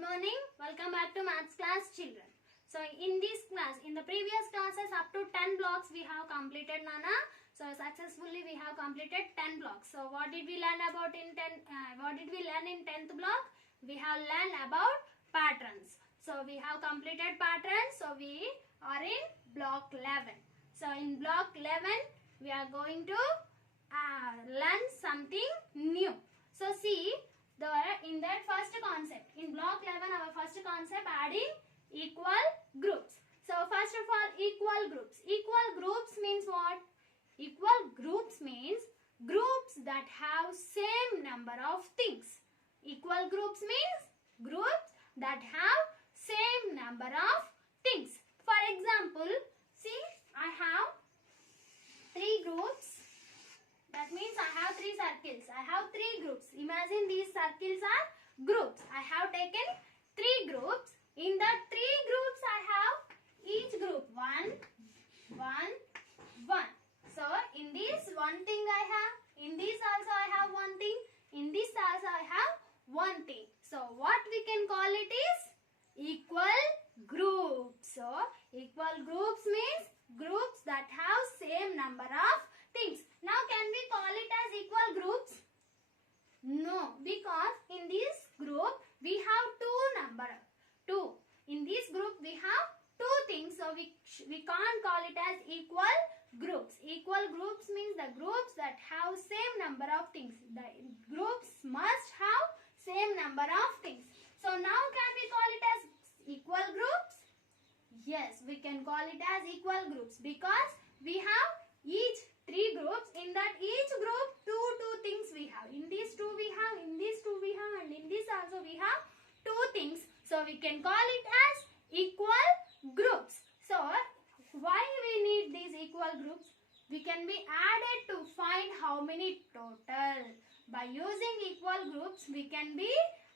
morning. Welcome back to maths class, children. So in this class, in the previous classes up to 10 blocks we have completed, Nana. So successfully we have completed 10 blocks. So what did we learn about in 10th block? We have learned about patterns. So we have completed patterns. So we are in block 11. So in block 11 we are going to learn something new. So see, in that first concept, in block 11, our first concept, adding equal groups. So first of all, equal groups. Equal groups means what? Equal groups means groups that have same number of things. Equal groups means groups that have same number of things. For example, see, I have 3 groups. That means I have 3 circles. I have 3 groups. Imagine these circles are groups. I have taken 3 groups. In that 3 groups I have each group 1, 1, 1. So in this one thing I have. In this also I have one thing. In this also I have one thing. So what we can call it is equal groups. So equal groups means groups that have same number of things. Now can we call it as equal groups? No, because in this group we have 2. In this group we have 2 things, so we can't call it as equal groups. Equal groups means the groups that have same number of things. The groups must have same number of things. So now can we call it as equal groups? Yes, we can call it as equal groups because we have each 3 groups. In that each group 2 things we have. In these 2 we have, in these 2 we have, and in this also we have 2 things. So we can call it as equal groups. So why we need these equal groups? We can be added to find how many total. By using equal groups we can be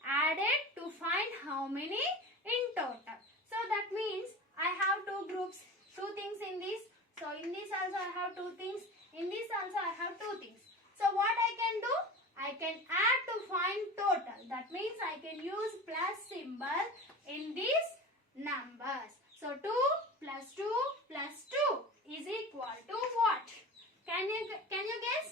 added to find how many in total. So that means I have 2 groups, 2 things in this. So in this also I have 2 things. In this also I have 2 things. So what I can do? I can add to find total. That means I can use plus symbol in these numbers. So 2 plus 2 plus 2 is equal to what? Can you guess?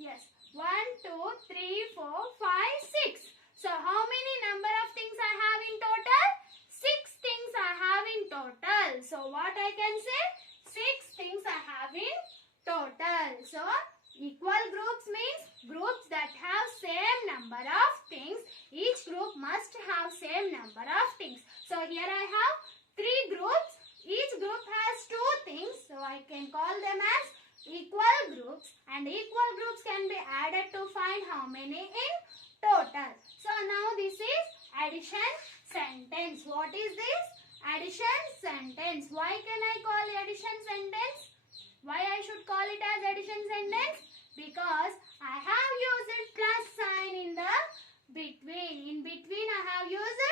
Yes. 1, 2, 3, 4, 5, 6. So how many number of things I have in total? 6 things I have in total. So what I can say? 6 things I have in total. So equal groups means groups that have same number of things. Each group must have same number of things. So here I have 3 groups. Each group has 2 things. So I can call them as equal groups, and equal groups can be added to find how many in total. So now this is addition sentence. What is this? Addition sentence. Why can I call addition sentence? Why I should call it as addition sentence? Because I have used plus sign in the between. In between I have used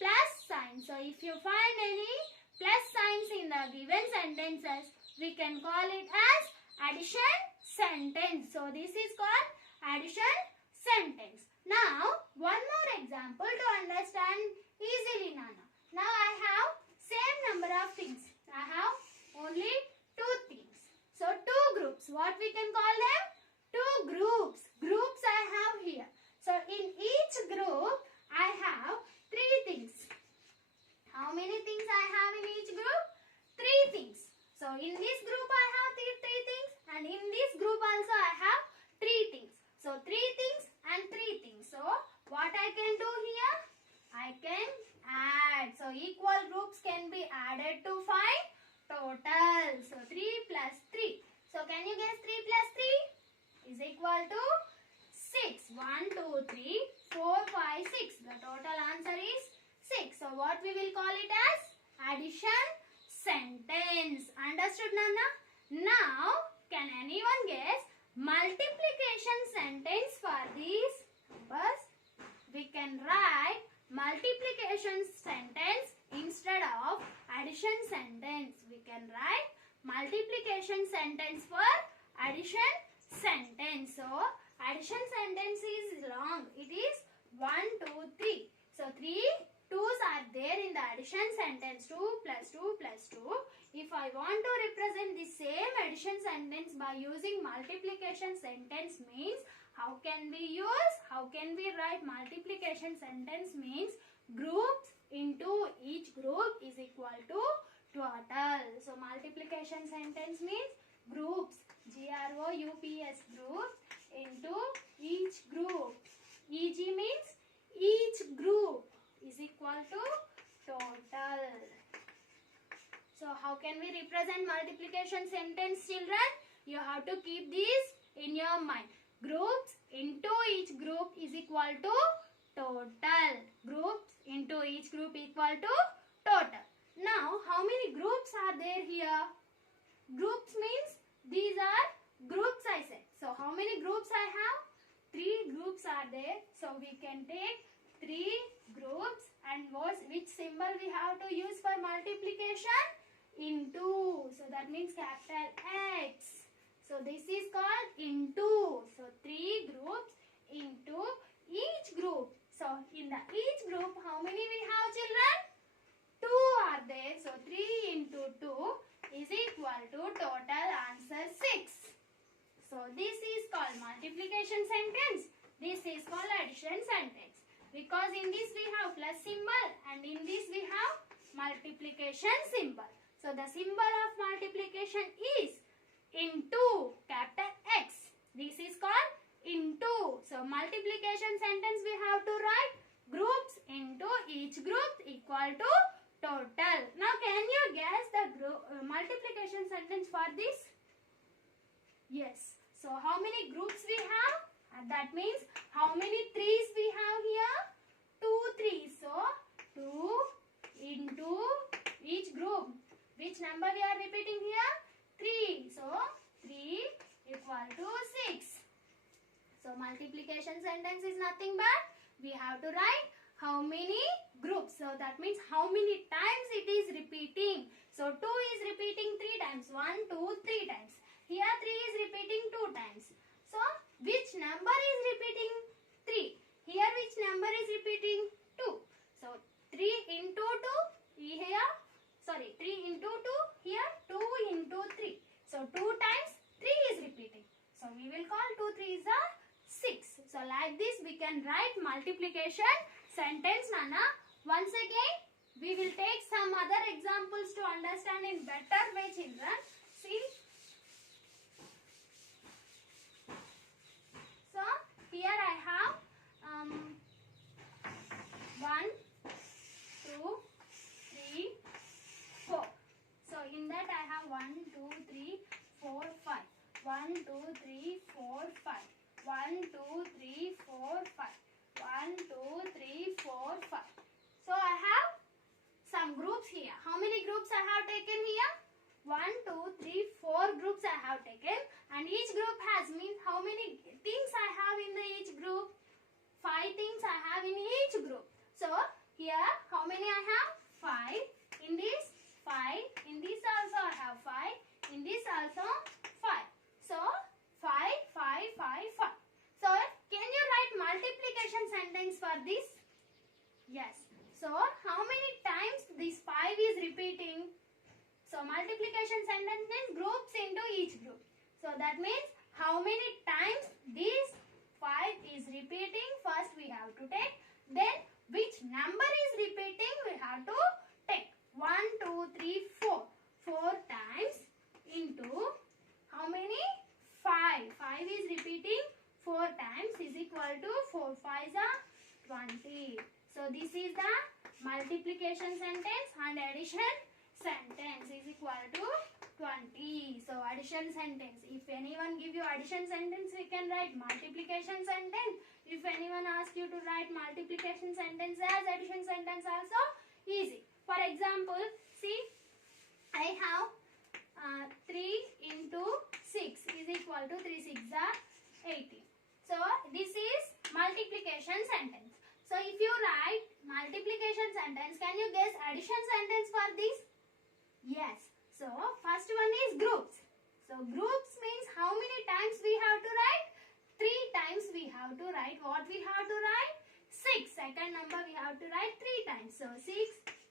plus sign. So if you find any plus signs in the given sentences, we can call it as addition sentence. So this is called addition sentence. Now one more example to understand easily, Nana. Now I have same number of things. I have only 2 things. So 2 groups. What we can call them? 2 groups. Groups I have here. So in each group I have 3 things. How many things I have in each group? 3 things. So in this group I have 3 things, and in this group also I have 3 things. So 3 things and 3 things. So what I can do here? I can add. So equal groups can be added to find total. So 3 plus 3. So can you guess 3 plus 3 is equal to 6. 1, 2, 3, 4, 5, 6. The total answer is 6. So what we will call it as? Addition sentence. Understood, Nana? Now can anyone guess multiplication sentence for these numbers? We can write multiplication sentence instead of addition sentence. We can write multiplication sentence for addition sentence. So addition sentence is long. It is 1, 2, 3. So So 3 2's are there in the addition sentence. 2 plus 2 plus 2. If I want to represent the same addition sentence by using multiplication sentence means, how can we write multiplication sentence means groups into each group is equal to total. So multiplication sentence means groups, groups, groups into each group. EG means each group is equal to total. So how can we represent multiplication sentence, children? You have to keep this in your mind. Groups into each group is equal to total. Groups into each group equal to total. Now how many groups are there here? Groups means these are groups I said. So how many groups I have? 3 groups are there. So we can take 3 groups, and which symbol we have to use for multiplication? Into. So that means capital X. So this is called into. So 3 groups into each group. So in the each group, how many we have, children? 2 are there. So 3 into 2 is equal to total answer 6. So this is called multiplication sentence. This is called addition sentence. Because in this we have plus symbol and in this we have multiplication symbol. So the symbol of multiplication is into, capital X. This is called into. So multiplication sentence we have to write groups into each group equal to total. Now can you guess the multiplication sentence for this? Yes. So how many groups we have? And that means how many 3's we have here? 2 3's. So 2 into each group. Which number we are repeating here? 3. So 3 equal to 6. So multiplication sentence is nothing but we have to write how many groups. So that means how many times it is repeating. So 2 is repeating 3 times. 1, 2, 3 times. Here 3 is repeating 2 times. So which number is repeating 3? Here which number is repeating 2? So 3 into 2 here. Sorry, 3 into 2 here. 2 into 3. So 2 times 3 is repeating. So we will call 2 3's are 6. So like this we can write multiplication sentence, Nana. Once again we will take some other examples to understand in better way, children. See. So here I have 1, 2, 3, 4. So in that I have 1, 2, 3, 4, 5. 1, 2, 3, 4, 5. 1, 2, 3, 4, 5. 1, 2, 3, 4, 5. So I have some groups here. How many groups I have taken here? 1, 2, 3, 4 groups I have taken, and each group has means how many things I have in the each group? 5 things I have in each group. So here how many I have? 5. In this 5. In this also I have 5. In this also 5. So 5, 5, 5, 5. So can you write multiplication sentence for this? Yes. So how many times this 5 is repeating? So multiplication sentence means groups into each group. So that means how many times this 5 is repeating, first we have to take. Then which number is repeating, we have to take. 1, 2, 3, 4. 4 times into how many? 5. 5 is repeating 4 times is equal to 4 5's are 20. So this is the multiplication sentence, and addition sentence is equal to 20. So addition sentence. If anyone give you addition sentence, we can write multiplication sentence. If anyone asks you to write multiplication sentence as addition sentence also, easy. For example, see, I have 3 into 6 is equal to 3 6's are 18. So this is multiplication sentence. So if you write multiplication sentence, can you guess addition sentence for this? Yes. So first one is groups. So groups means how many times we have to write? 3 times we have to write. What we have to write? 6. Second number we have to write 3 times. So 6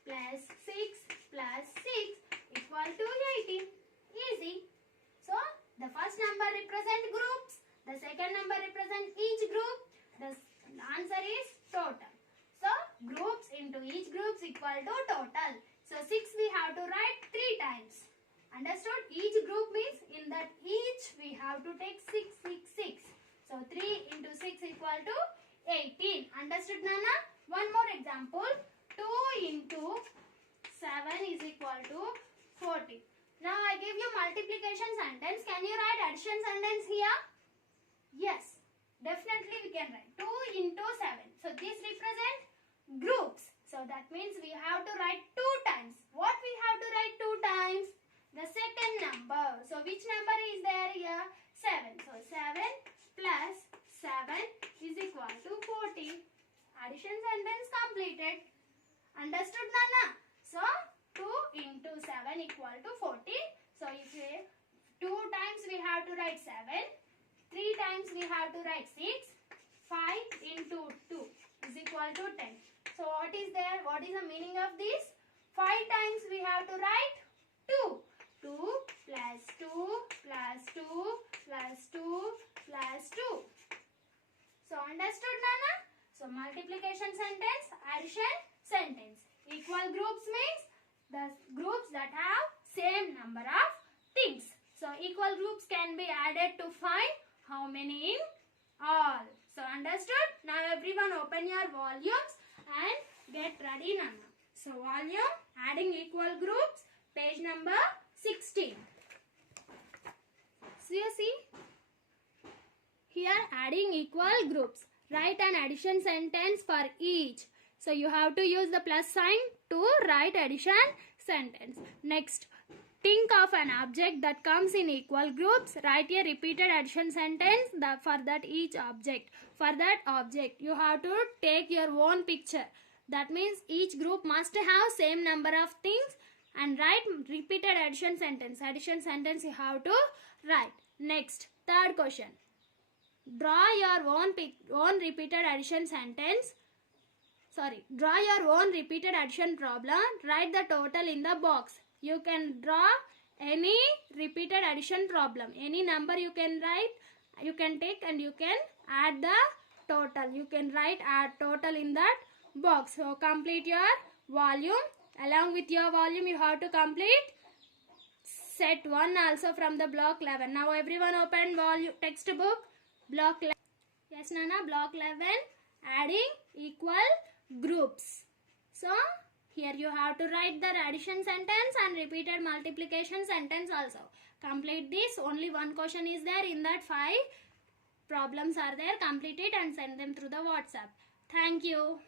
plus 6 plus 6 equal to 18. Easy. So the first number represent groups. The second number represent each group. The answer is total. So groups into each groups equal to total. So 6 we have to write 3 times. Understood? Each group means in that each we have to take 6, 6, 6. So 3 into 6 equal to 18. Understood, Nana? One more example. 2 into 7 is equal to 40. Now I give you multiplication sentence. Can you write addition sentence here? Yes. Definitely we can write 2 into 7. So this represent groups. So that means we have to write 2 times. What we have to write 2 times? The second number. So which number is there here? 7. So 7 plus 7 is equal to 40. Addition sentence completed. Understood, Nana? So 2 into 7 equal to 40. So if we 2 times we have to write 7. 3 times we have to write 6. 5 into 2 is equal to 10. So what is there? What is the meaning of this? 5 times we have to write 2. 2 plus 2 plus 2 plus 2 plus 2. So understood, Nana? So multiplication sentence, addition sentence. Equal groups means the groups that have same number of things. So equal groups can be added to find how many in all. So understood? Now everyone open your volumes and get ready, Nana. So volume, adding equal groups, page number 16. So you see here adding equal groups. Write an addition sentence for each. So you have to use the plus sign to write addition sentence. Next, think of an object that comes in equal groups. Write a repeated addition sentence for that each object. For that object, you have to take your own picture. That means each group must have same number of things and write repeated addition sentence. Addition sentence you have to write. Next, third question. Draw your own repeated addition sentence. Draw your own repeated addition problem. Write the total in the box. You can draw any repeated addition problem. Any number you can write, you can take and you can add the total. You can write add total in that box. So complete your volume. Along with your volume you have to complete set 1 also from the block 11. Now everyone open volume textbook block 11. Yes, Nana, block 11 adding equal groups. So here you have to write the addition sentence and repeated multiplication sentence also. Complete this. Only one question is there. In that 5 problems are there. Complete it and send them through the WhatsApp. Thank you.